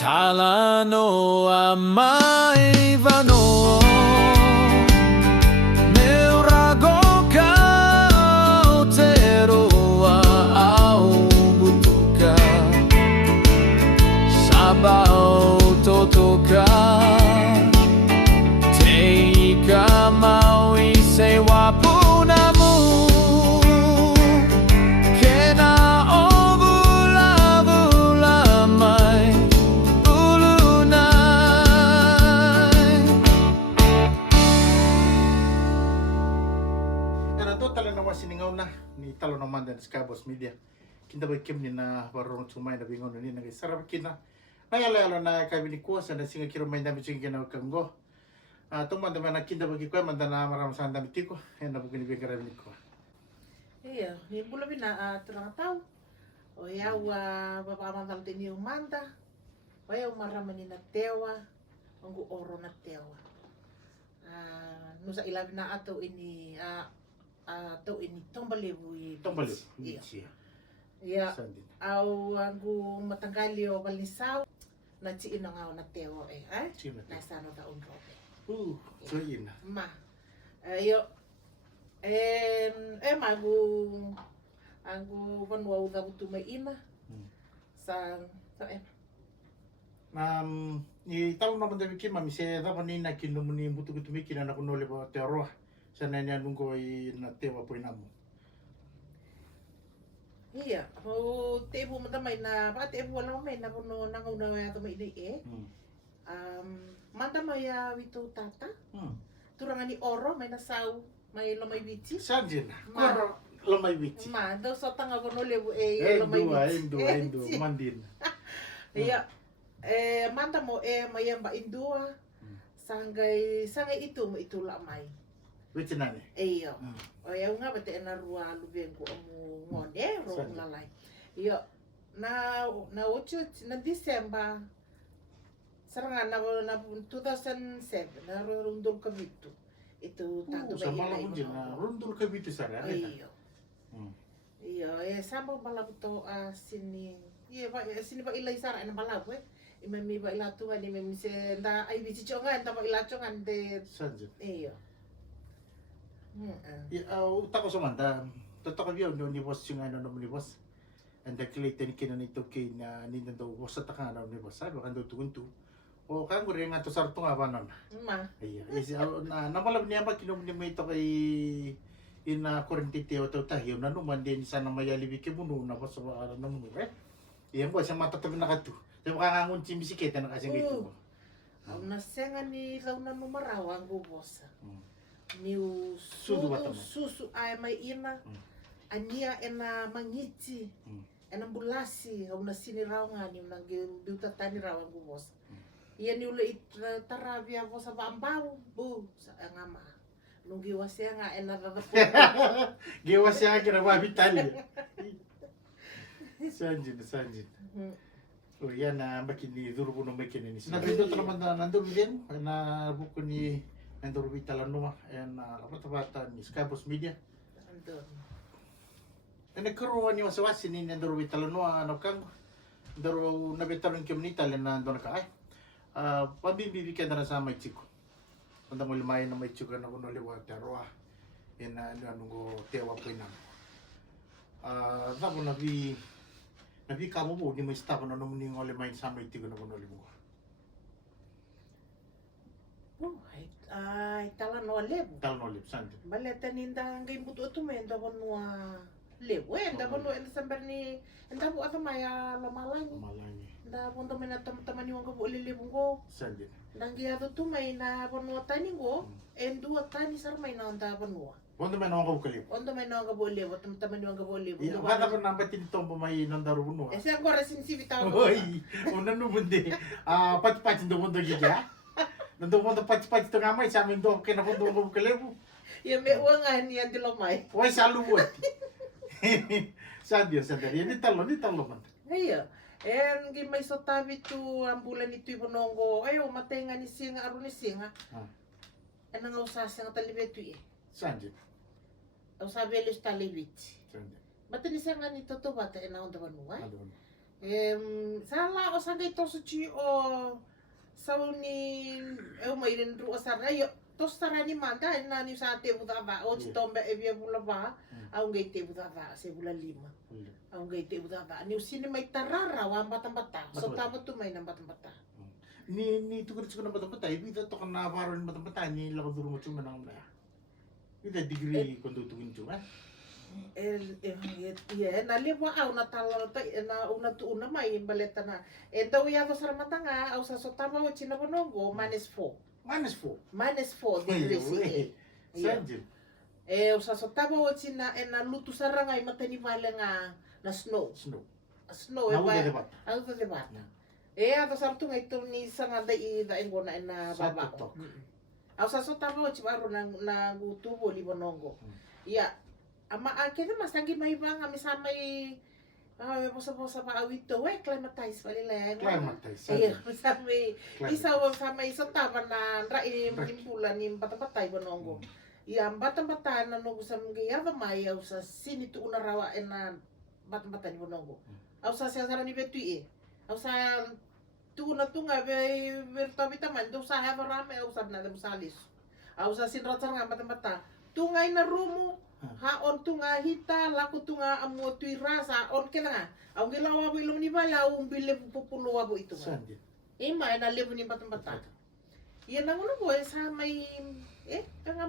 Talano amai vano Meurago kau teroa au butuka Sabau totoka Teika mau isewa punamu Kena ovula mai Talo naman siningaw na ni talo naman din sa Cabos Media. Kinta ba kim ni na warong sumay na bingon ni na sarap kina. Nayala na kami ni kuasa na singa kiro may dami singa na kanggo. Tuman naman na kinta ba kikwa man na maram sa dami tiko. Yan na bugini bi karami ni ko. Iya, ni bulo bina terang tahu. O ya wa bapa mantal tini umanda. O ya maramani na tewa. Anggu oro na tewa. Nusa ilabi na ato ini atau ini tombalebu Tombalo. Iya. Iya. Iya. Sandi. Au anggu matanggali o balisaw na ci ina nga na tewa Cima. na sano ta unro. So yun na. Ma. Yo magu vanua uda butu mai ina sa Ni talo naman dami kim mami se dapat ni na kinu muni butu kutu mikir na kuno lebo teroa. Sana niya nunggo na tewa po inamu. Iya, mau tebu matamay na baka tebu wala may na puno nangaw na ya to mai ni manda maya wito tata. Turangan ni oro may nasaw may lamay bici. Sanjin. Ma. Koro lamay bici. Ma, daw sa tanga puno lebu lamay bici. Indo, mandin. Iya. Manda mo mayamba indua. Sanggay itu mo itula may. Wait na ni. Iyo. O ya nga bate na rua lubeng ko amu ngode ro lalay. Iyo. Na 8 na December. Sarangan na 2007 na rundol kabitu. Itu tanto Sa ba malam din na rundul ka bitu sara. Iyo. Iyo, sama balabuto sini. Iya, sini ba ilay sara na balabo Imami ba ilato nga ni mami se nda ay bici chongan ta ba ilacho ngande. Sanjin. Iyo. Utak ko sa manda. Totoo ka biyo ni boss yung ano naman ni boss. And the kilate ni kinanito kay na nindando boss sa takana ni boss. Sabi kan tutunto. O kan ko rin nga to sarto nga ba nun. Ma. Iya. Napalab niya ba kinum ni mo ito kay ina kurentite o tayo na naman din sana mayali biki mo na boss sa ano naman Iyan po, siya matatabi na ka to. Siya makakangun si bisiketa na kasing ito mo. Ang nasenga ni Launa Numarawa ang gubosa. Ni Sudu bata mo. susu ay may ina. Ania ena mangiti. Ena bulasi. Ang nasiniraw nga ni nang biuta tani raw ang gubosa. Iyan ni ulit taravia po sa bambaw. Sa ngama. Nung giwasya nga ena radapo. Giwas siya kinababi tali. Sanjin. O yan na makin ni duro ko no makin ni. Nabindo to naman na nandun din na buko ni nandun bitalan no and kapata ni Cabos Media. Andun. Nagkaroon ni masawas ni nandun bitalan no ano kang daro nabitalan community lan nandun ka ay. Pambibibikan na sa may chiko. Kung mo limay na may chiko na kuno liwa teroa. Yan ano go tewa po na. Tapos Nabi kamu mo di may staff na naman yung olay main sa may tigo na kuno limo. Ay talan no leb. Tal no lip sand. Baleta ninda ngay buto to men da bonwa lebo da bonwa en sambar ni enda bu ata maya lamalani Malani. da bonto men teman ni wanga bu lelebo go Sand. dangi ato to may na bonwa tani go en dua tani sar may na da bonwa Wanda man ako kalip. ondo may na wanga bu lebo teman ni wanga bu lebo Iya, kada ko namba tinitong pumay nang daruno. ese ko resin si bitaw Oy, una no bunde. Pat ndo mundo gija. Nando mundo pat to ngamay sa amin do kinabundo ko kalip. ya me wanga ni andilo may Oy, saluwat. Sadio. Yan ni talo man. Iya. En gi may sotabi tu ambulan itu ibonongo. Ayo matenga ni singa aru ni singa. En nga usasa nga talibetu Sand. Usabi alis talibit. Sand. Bata ni singa ni toto bata en onda banua. Adon. Sala o sagay to sa o sauni mainin ru asara yo to sara ni manda na ni sa te buta ba o tombe e via bula ba au ngai te buta ba se bula 5 au ngai te buta ba ni usini mai tarara wa bata so tama tu mai na bata Ni tukar cikuna bata-bata, ibida to kan nabaron bata-bata, ni lako duro mo cuma nang na. Ida degree kondo tukin cuma. Naliwa au na talo na una tu una mai baleta na daw ya to sara matanga au sa so tama o china bonongo -4 -4 degrees Sanjil. usa so tama o china na lutu sara ngai matani vale nga na snow Snow. Namu ba de debat. au to debata ato sartu ngai tu ni sanga da ingona na baba Satu tok. au sa so tama o chibaru na gutu boli bonongo ya ama akede masagi mai bang ami samai bosa-bosa pa awito climatize pali lang Climatize. iya samai isa samai sa tama na impulan ni bata-bata bonongo iya bata-bata na nugo sa mga mai au sa sinito una rawa na bata-bata ni bonongo au sa sara ni betui au sa tuna tunga be bertabi taman do sa hava rame au sa na salis au sa sinratsar nga bata-bata tungay na rumo haon tunga hita laku tunga amo tui rasa on kena ang gilawa mo ilong ni bala bile pupulo abo ito Sanjil. ima na levo ni batang-bata yan ang ulo boy sa may kanga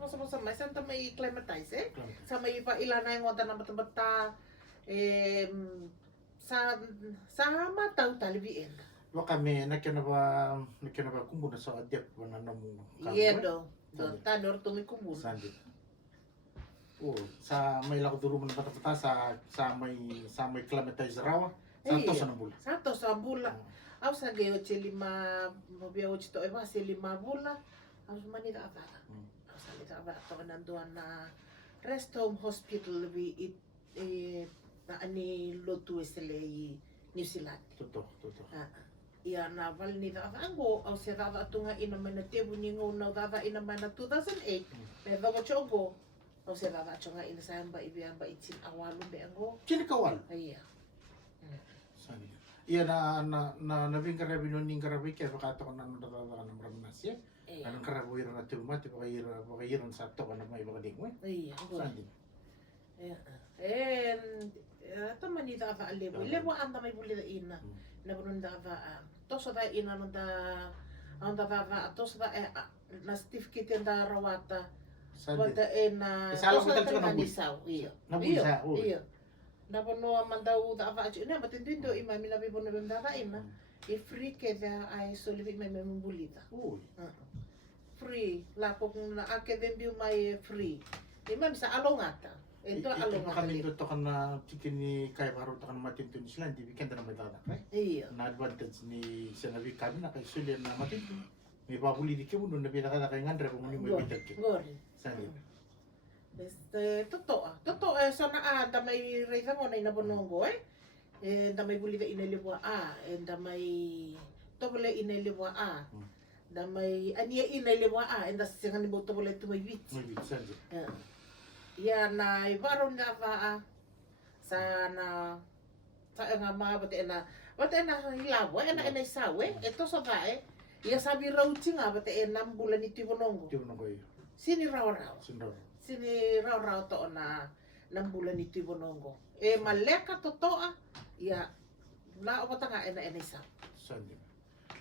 masa may santa may climatize sa may pa ilana yung wata ng batang-bata sa mataw talibiin Waka me nakina ba kumbuna sa adyak ba na namu. do tanor tungi kumbun Sanjil. Oh, sa may lako duro mo na bata-bata sa may climatize rawa. Santo sa nabula. Santo sa bula. Au sa gayo che 5 mabia 8 to eba se 5 bula. Au manita ata. Au sa lita aba to nanduan na rest home hospital na ani lotu esele New Zealand. Toto. Ia na val ni da ango au se da tunga ina mana tebu ni ngo na da ina mana 2008. Me do chogo. Au se da chonga ina sa ba ibiamba itin awalu be ango. Kini kawal. Iya. Sanjil. Iya na nabing karabi no ning karabi kaya bakato na no dala na maramnas ya. Anong karabi iro na tumati baka sa to kana may baka dingwe. Iya. Sanjil. Ito manita ka alewo. Lewo anda may buli da ina. Na bunun da ka tosa da ina no da anda da tosa da na stiff kit da rawata. Sanjil. Wada na Isala tosa ko da talito na nisaw. Iya. Nabulsa. Iya. Na puno man daw da ka na batindindo ima milabi puno da ka ina. E free ke da ay solivi may bulita. Uy. Free. Lapok na akadembi may free. Imam sa alongata. Ito along kami to kan na chicken ni kay baro to kan matinto ni sila di weekend na may dada kay. Iya. Na advantage ni sinabi kami na kay sulian na matinto. May babuli di kemo na pinaka kay ngandre kung ni may bitak ke. Gori. Sanjil. Totoo. So na may reza mo na inabonongo da may buli da inalibwa da may tobole inalibwa da may aniya inalibwa da singa ni mo tobole to may wit. May bit sanjil. Ya na ibaron na pa sa nga mga bate na hilawa na isawe ito sa bae ya sabi raw nga bate na bulan ni Tibonongo Di mo na koy. sini raw Sundor. to na ng bulan ni Tibonongo maleka totoo ya na opata nga na isa Sanjil.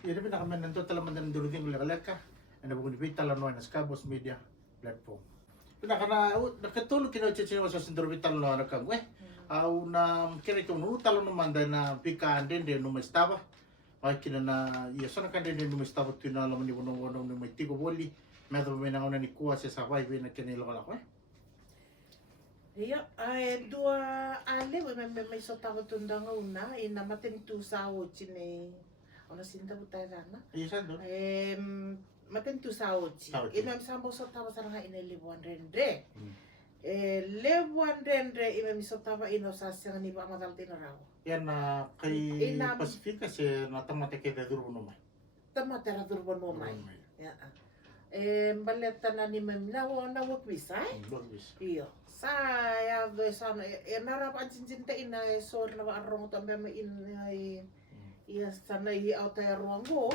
Iya na kami nanto talaman ng dulugin ulit kalaka. Ano buong ni talano na Scabos Media platform. Nakatulog kinachichino sa sindro vital no ano kang au na kira ito no talo naman na pika anden de no mestaba ay kina na iya sana kan de no mestaba tina laman ni wono ni may tigo boli medo may nangona ni kuha sa sabay na kinilo kala ko iya ay dua ale may so tawo tundang una inamatin tu sawo chine ona sinta butana iya sa do matin tu saochi. Saochi. Imam sambo so tawa saranga ina libuan rendre. Libuan rendre imam so tawa ino sa sanga ni ba madal tinaraw. yan na kay Inam- Pasifika si natamate kay da duro no may Tama tera durban mo mai. Ya. Baleta na ni mem na work visa. Bagus. Iyo. Saya do sana narap an cincinta ina so na arong tambe ma in iya sana i auta ruang go.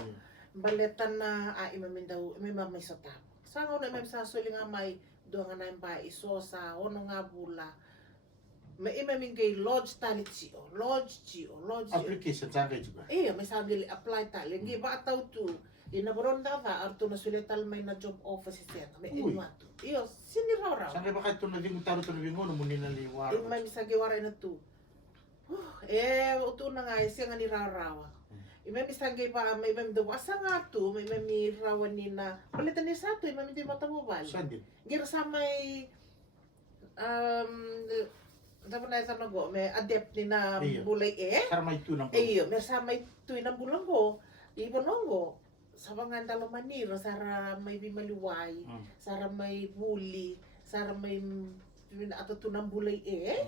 Baleta na imamindaw may sota. Sangaw na mem sa sulinga may do nga na ba iso sa ono nga bula. May imamingay lodge talit siyo. Lodge. Application sa kayo juga. Iya, may sabi apply tal. Hindi ba ataw tu. Inabaron da ba arto na sulital may na job office siya. May Uy. inuato. Iyo, siniraw. Saan ba kayo ito na dingo taro ito na bingo no muni na liwar. May misagiwara na tu. Uto na nga siya nga nirarawa. May misagay pa may daw asa nga tu, may mirawan ni na palitan ni sa tu, may di matamubal. Saan din? Gira sa may dapat na ito go, may adept ni na Iyo. bulay Karma ito ng Iyo, may sa may tuwi ng bulang ko, ibonongo. Sa mga dalamaniro, sara may bimaliway, sara may buli, sara may ato to ng bulay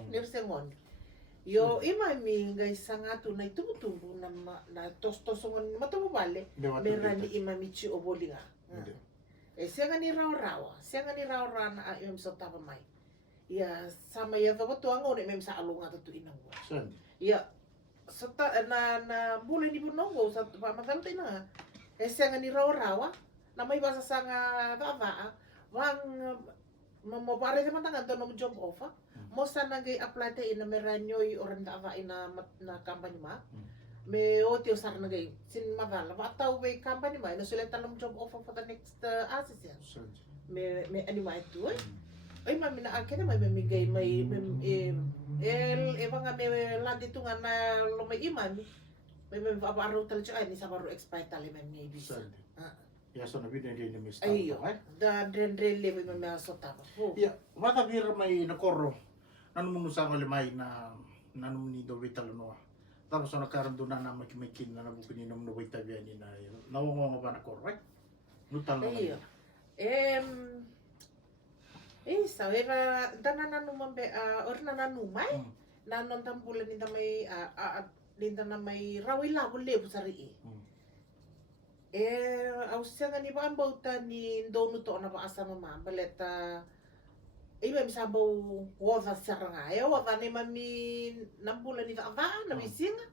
nirsengon. Yo, imami guys sa nga to na itubutubo na tos-tosongon matumubali, meron ni imami chi oboli nga. Siya nga ni raw-rawa, na imam sa tapamay. Ya, sama ya daw to ang uni imam sa alunga to inang wa. Saan? Ya, sa na bulay ni bunongo sa pamagalti na. Siya nga ni raw-rawa, na may basa sa nga dava, wang mamabari naman tangan to ng job offer. Mo sa nag-apply tayo na meranyoy oran dava na company ma. May otio sa nagay sin madala. Bataw may company ma, nasulit ng job offer for the next assistant. Saan? May anima ito ay mami na akin na may mamigay may nga may land ito nga na lumay iman. May babaro talaga ay ni sa baro expire tali may ngay bisa. Saan? Ya so na binili din ni Mr. Ayo. Da drenrele may maso tapa. Ya, mata bira may nakoro. Nanu mo sa ngalimay na nanu ni do vitalano. Tapos na karon do na makimakin na nabukin ni namo wita biya ni na. Nawo nga ba na correct? Nutal na. Ayo. Sa era dana numambe or nanumay. Nanon tambulan ni may linda na may rawila bulle busari ausya nga ni ba ang bauta ni dono to na ba asa mama baleta may misabaw wada sa nga wada ni mami nambulan ni ta na misinga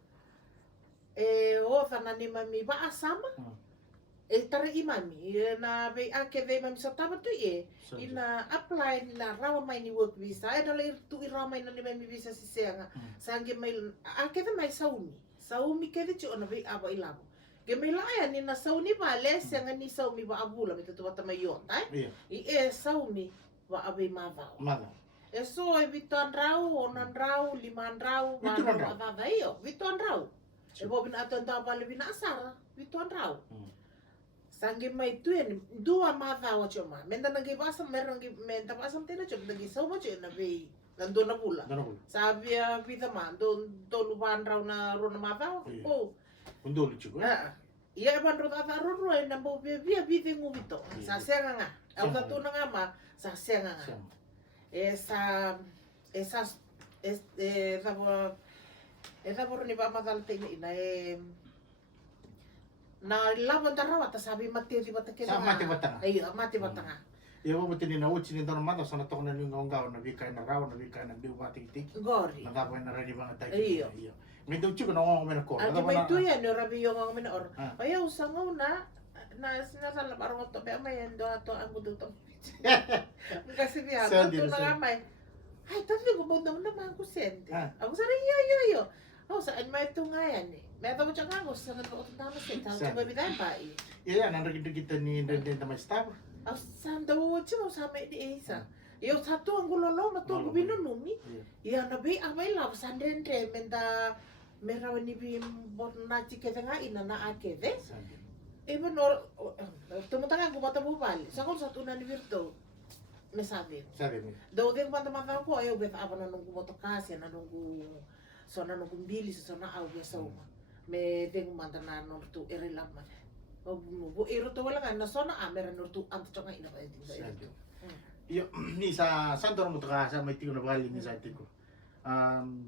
wada na ni mami ba asama tara imami na bay ake bay mami sa tabat to ina apply na rawa may ni work visa dala tu iramay na ni mami visa si siya nga sangi may ake na may saumi kede chi ona bay aba ilabo ge may laya ni na sauni bale siya nga ni saumi ba abula may tutuwa may yon saumi ba abay mava so bitan raw onan raw liman raw bitan raw bo binaton ta bale binasara bitan raw Sangge may tuyen dua mata wa choma menda nagi basa meron nagi menda basa tena chok nagi so much na be nando na bula sabi vida man don luban raw na ro na mata Undo lucu kan? Iya ban ro ta ro na bo bia bide ngubito sa senga nga au ta tu nga ma sa senga nga esa por ni ba madal tena ina na laban tarawa ta sabi mati di bata kena mati batanga mati batanga ya mo tini na uchi ni don mata sana tok na yung ngaw na bikay na raw na bikay na biu mati tik gori na tapos na ready mga tayo iyo may duchi ko na ako may ko ati may tuya no rabi yung ang minor ayaw sangaw na sinasalap arong to be may endo ato ang buduto kasi biya to na may ay tabi ko bodong naman ko sente ako sa iyo saan may tungayan May tamo siya nga, gusto nga ko tama siya. Tama siya mabidayan pa eh. Iya, nandito kita ni Renden na may staff. Saan daw siya mo sa may di isa. Iyo satu ang gulolo na to gubino numi. Iya nabi amay lab san Renden menda merawan ni bim bot na chikete nga ina na akede. Iba nor tumutang ko mata bubal. Sa kon satu na ni Virto. Sabi mo. Daw din mata ko ayaw bet apa na nung kumotokas yan na nung so na nung bili so na aw sa uma. Me ding manda na nung tu irilaman. Bu iro to wala nga na so na amera nung tu anto nga ina ba din ba ito. Yo ni sa santo mo to ka sa may tingo na bali ni sa tiko.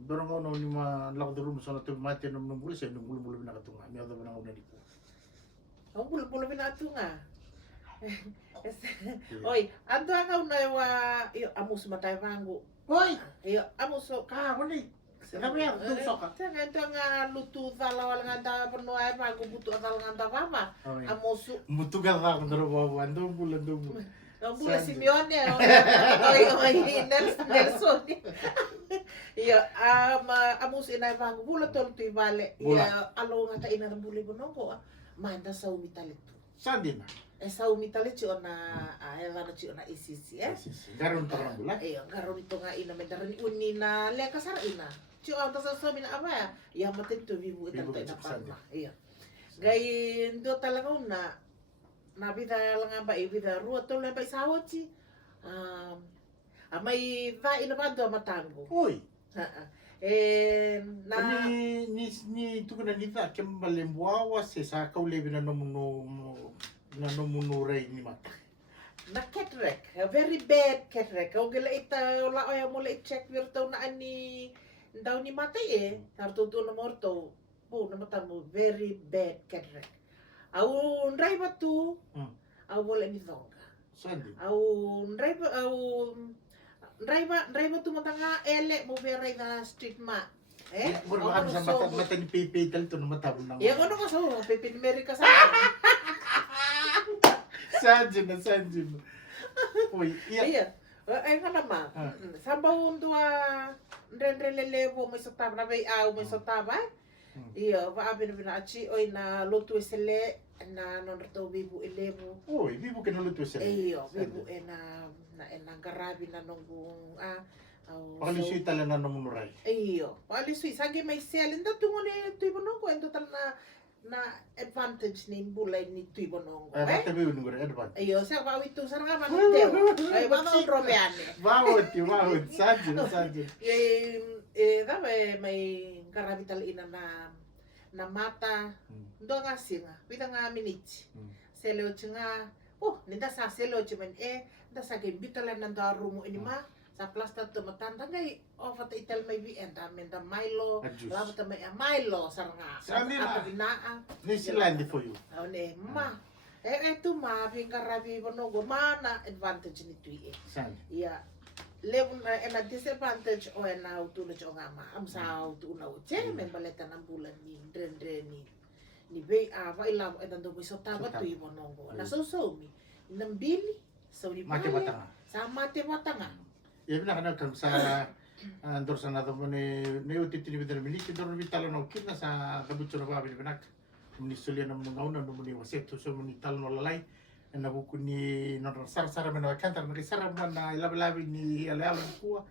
Dorong ono ni ma lako do rumo so na to mati nung bulis nung bulu-bulu na katunga. Mi ada ba na una dito. Ang bulu-bulu na atunga. Oi, ando nga una wa iyo amus matay vangu. Oi, Iyo amus so ka ni. Sabi ya, tusok ka. Tanga ito nga lutu talawal nga da perno ay vangu butu atal nga da papa. Oi. Amusu Mutugal ako na raw ando bulan. Bula Sandy. Simeone, oi Nelson. Iya, amus inay vangu bula tol tu vale. Bula. Iya, alo nga ta ina ng buli bonongo. Manda sa umitalit. Sandi na. Sa umitalit ci ona ela na ci ona ICC Garon pa lang bula. Iya, karon ito nga ina medaran uni na leka sar ina. Ci on ta sa mina apa ya? Ya matin tu vivu Vivu ita ke na Sandy. palma. Iya. Gay ndo talaga una na bida lang ba ibida ruwa to lang ba isawa ci. May va ina ba do matango. Oi, Na ni tu kana nita kembalembuawa se sa kau lebi na nomuno rei ni mata. na cataract, a very bad cataract. Kau gila ita wala oya mulai check virtu na ani daw ni mata tartutu na morto. Bu na mata mo very bad cataract. Au ndrai batu. Au wala ni zonga. Sandi. Au ndrai batu mata nga ele mo verai na street ma. Berbahan sa mata ni Pepe tal to na mata mo nang. Ya ano ka so, Pipin America sa. Sanjin na. Oi, iya. Iya. Ay nga naman. Sambaw dua ndrelelevo mo sa tabra bay aw mo sa taba. Iya, va abin achi oy na lotu sele na non to bibu elevo. Oi, vivo que no lo tuese. Iyo, bibu na garabi na nung Pakalisyo tala na nomuno rei. Iyo, palisui sagi may sel inda tungo ni tuibo nongo endo tal na advantage ni bulay ni tuibo nongo. Mata biu nunggu advan. Iyo, sa ba witu sarang nga maniteo. Ay ba ba robeane. Wawat, sanjin. Dabe may karabital ina na mata ndo nga singa wita nga minich selo nga ninda sa selo men nda sa ke bitala nanda rumo ini ma sa plasta to matanda ngai ofata ital may bi enda menda Milo Ajus. lama ta may Milo saranga Sandi na. ato binaa Ni silandi for you. ne ma tu ma karabi bonogo mana advantage ni tui Sandi. ya level na disadvantage o na utuno cho nga ma am sa utuno che men baleta ng bulan ni dren ni be va ila e dando mo so taba tu ibo nongo na so mi nambili so ni Mati batanga. sa mate batanga Ya bina kana kam sa andor sa nato mo ni utiti ni bidar miniki dor vitalo no kina sa dabucho na babi binak. Muni sulia na mga una no muni waseto so muni tal no lalai. Na buku ni non sar mena kantar na sar mo na ilabi ni ala kuwa.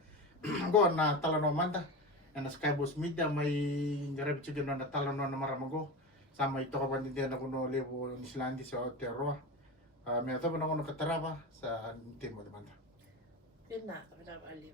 Go na tala no manda. Na Skybos Media may garab chigen na tala no na maramago. Sama ito ka pandidian ako no levo ni Islandi sa Aotearoa. May ato mo na ako nakataraba sa timo de banda. yun na alim